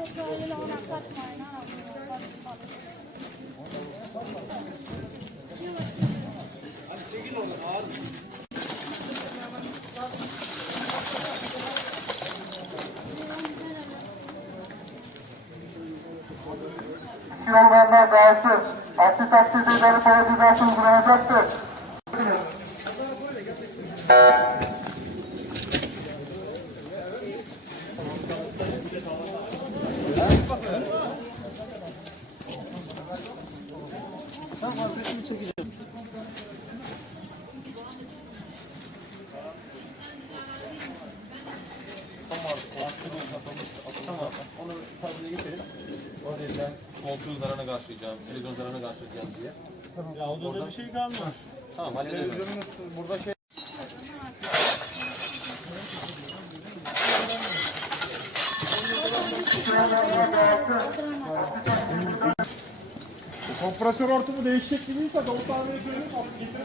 toprağıyla ona katmayın. Ha. Hadi çekin oğlum ağır. Yollarına dağıtır. Aksi takdirde ileri para cezası uygulanacaktır. Tamam. Onu tablete geçelim. O yüzden koltuğun zararına karşılayacağım, televizyon zararına karşılayacağım diye. Ya odada bir şey kalmaz. Tamam halledelim. burada şey Kompresör hortumu değişecek gibiyse Davut abiye söyleyeyim. Getirir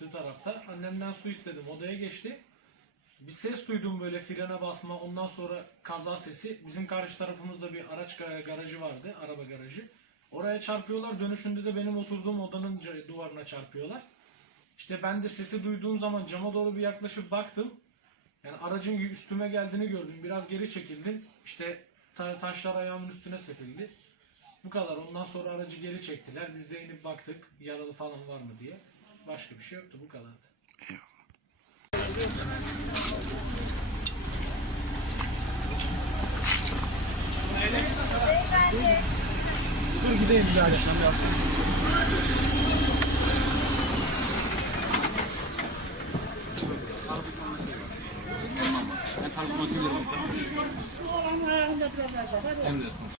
çarptığı tarafta. Annemden su istedim. Odaya geçti. Bir ses duydum böyle frene basma. Ondan sonra kaza sesi. Bizim karşı tarafımızda bir araç ga- garajı vardı. Araba garajı. Oraya çarpıyorlar. Dönüşünde de benim oturduğum odanın duvarına çarpıyorlar. İşte ben de sesi duyduğum zaman cama doğru bir yaklaşıp baktım. Yani aracın üstüme geldiğini gördüm. Biraz geri çekildim. İşte ta- taşlar ayağımın üstüne sepildi. Bu kadar. Ondan sonra aracı geri çektiler. Biz de inip baktık. Yaralı falan var mı diye. Başka bir şey yoktu. Bu kadardı. Ben tarif makinelerim. Emrediyorsunuz.